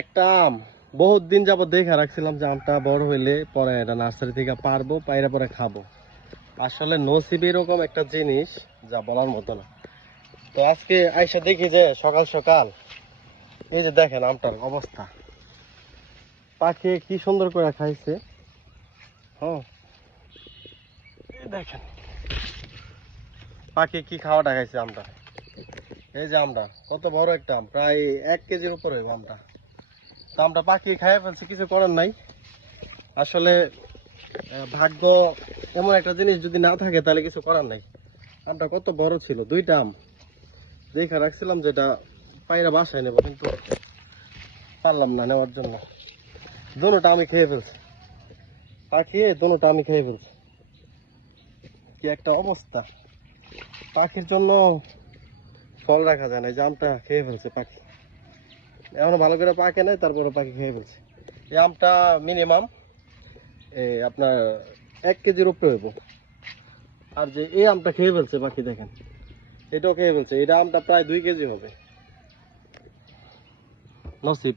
একটা আম বহুত দিন যাবত দেখে রাখছিলাম যে আমটা বড় হইলে পরে এটা নার্সারি থেকে পারবো, পাইরা পরে খাবো। আসলে নসিব এরকম একটা জিনিস যা বলার মতো না। তো আজকে আইসা দেখি যে সকাল সকাল এই যে দেখেন আমটার অবস্থা, পাখি কি সুন্দর করে খাইছে। হ্যাঁ, এই দেখেন পাখি কি খাওয়াটা খাইছে আমটা। এই যে আমটা কত বড় একটা আম, প্রায় 1 কেজির উপরে হইব আমটা। তো আমটা পাখি খাইয়ে ফেলছে, কিছু করার নাই। আসলে ভাগ্য এমন একটা জিনিস, যদি না থাকে তাহলে কিছু করার নাই। আমটা কত বড় ছিল, দুইটা আম দেখে রাখছিলাম যেটা পায়রা বাসায় নেবো, কিন্তু পারলাম না নেওয়ার জন্য। দোনোটা আমি খেয়ে ফেলছি, পাখি দোনোটা আমি খেয়ে ফেলছি। কি একটা অবস্থা, পাখির জন্য ফল রাখা যায় না। এই যে আমটা খেয়ে ফেলছে পাখি, এখনো ভালো করে পাকে নাই, তারপরে পাখি খেয়ে ফেলছে। এই আমটা মিনিমাম আপনার 1 কেজির উপরে হইব। আর যে এই আমটা খেয়ে ফেলছে পাখি, দেখেন এটাও খেয়ে ফেলছে। এটা আমটা প্রায় 2 কেজি হবে। নসিব।